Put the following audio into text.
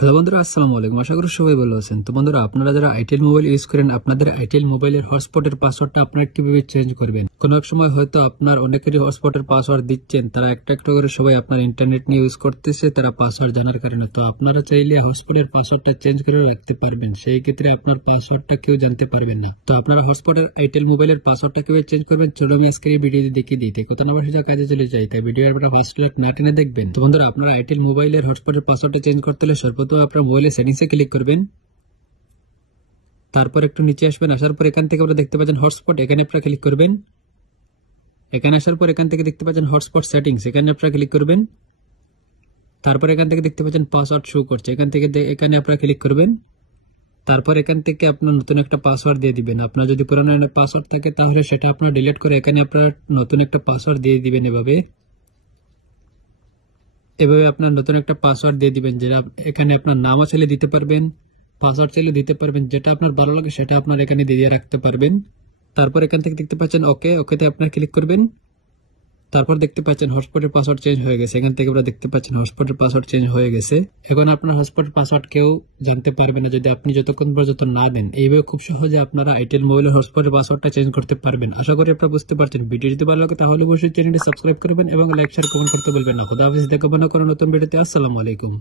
Hello বন্ধুরা, আসসালামু আলাইকুম। আশা করি সবাই ভালো আছেন। তো বন্ধুরা, আপনারা যারা আইটেল মোবাইল ইউজ করেন, আপনাদের আইটেল মোবাইলের হটস্পটের পাসওয়ার্ডটা আপনারা কিভাবে চেঞ্জ করবেন? কোনো এক সময় হয়তো আপনার অনেকেরই হটস্পটের পাসওয়ার্ড দিচ্ছেন, তারা একটা একটা করে সবাই আপনার ইন্টারনেট নিয়ে ইউজ করতেছে, তারা পাসওয়ার্ড জানার কারণে। তো আপনারা চাইলে হটস্পটের পাসওয়ার্ডটা চেঞ্জ করে রাখতে পারবেন। সেই ক্ষেত্রে আপনার পাসওয়ার্ডটা কেউ জানতে পারবেন না। তো আপনারা হটস্পটের আইটেল মোবাইলের পাসওয়ার্ডটা কিভাবে চেঞ্জ করবেন, চলো আমি আজকের এই ভিডিওতে দেখিয়ে দিই। তাই কথা না বলে সোজা কাজে চলে যাই। তাই ভিডিও আপনারা ফার্স্ট লাইক না টেনে দেখবেন। তো বন্ধুরা, আপনারা আইটেল মোবাইলের হটস্পটের পাসওয়ার্ডটা চেঞ্জ করতে হলে সর্বপ্রথম আপনার মোবাইলের সেটিংসে ক্লিক করবেন। তারপর একটু নিচে আসবেন, আসার পর এখান থেকে আপনারা দেখতে পাচ্ছেন হটস্পট, এখানে আপনারা ক্লিক করবেন। এখানে আসার পর এখান থেকে দেখতে পাচ্ছেন হটস্পট সেটিংস, এখানে আপনারা ক্লিক করবেন। তারপর এখান থেকে দেখতে পাচ্ছেন পাসওয়ার্ড শো করছে, এখান থেকে এখানে আপনারা ক্লিক করবেন। তারপর এখান থেকে আপনার নতুন একটা পাসওয়ার্ড দিয়ে দিবেন। আপনার যদি পুরনো পাসওয়ার্ড থাকে তাহলে সেটা আপনারা ডিলিট করে এখানে আপনার নতুন একটা পাসওয়ার্ড দিয়ে দিবেন। এভাবে এভাবে আপনার নতুন একটা পাসওয়ার্ড দিয়ে দিবেন, যেটা এখানে আপনার নামও চাইলে দিতে পারবেন, পাসওয়ার্ড চাইলে দিতে পারবেন, যেটা আপনার ভালো লাগে সেটা আপনার এখানে দিয়ে রাখতে পারবেন। তারপর এখান থেকে দেখতে পাচ্ছেন ওকেতে আপনার ক্লিক করবেন। তারপর দেখতে পাচ্ছেন হটস্পটের পাসওয়ার্ড চেঞ্জ হয়ে গেছে। এখান থেকে আমরা দেখতে পাচ্ছেন হটস্পটের পাসওয়ার্ড চেঞ্জ হয়ে গেছে। এখন আপনার হটস্পটের পাসওয়ার্ড কেউ জানতে পারবে না যদি আপনি যতক্ষণ পর্যন্ত না দেন। এইভাবে খুব সহজে আপনারা আইটেল মোবাইলের হটস্পটের পাসওয়ার্ডটা চেঞ্জ করতে পারবেন। আশা করি আপনারা বুঝতে পারছেন। ভিডিও যদি ভালো লাগে তাহলে অবশ্যই চ্যানেলটি সাবস্ক্রাইব করবেন এবং লাইক শেয়ার কমেন্ট করতে বলবেন না। খোদা হাফেজ, দেখা হবে না কোনো নতুন ভিডিওতে। আসসালামু আলাইকুম।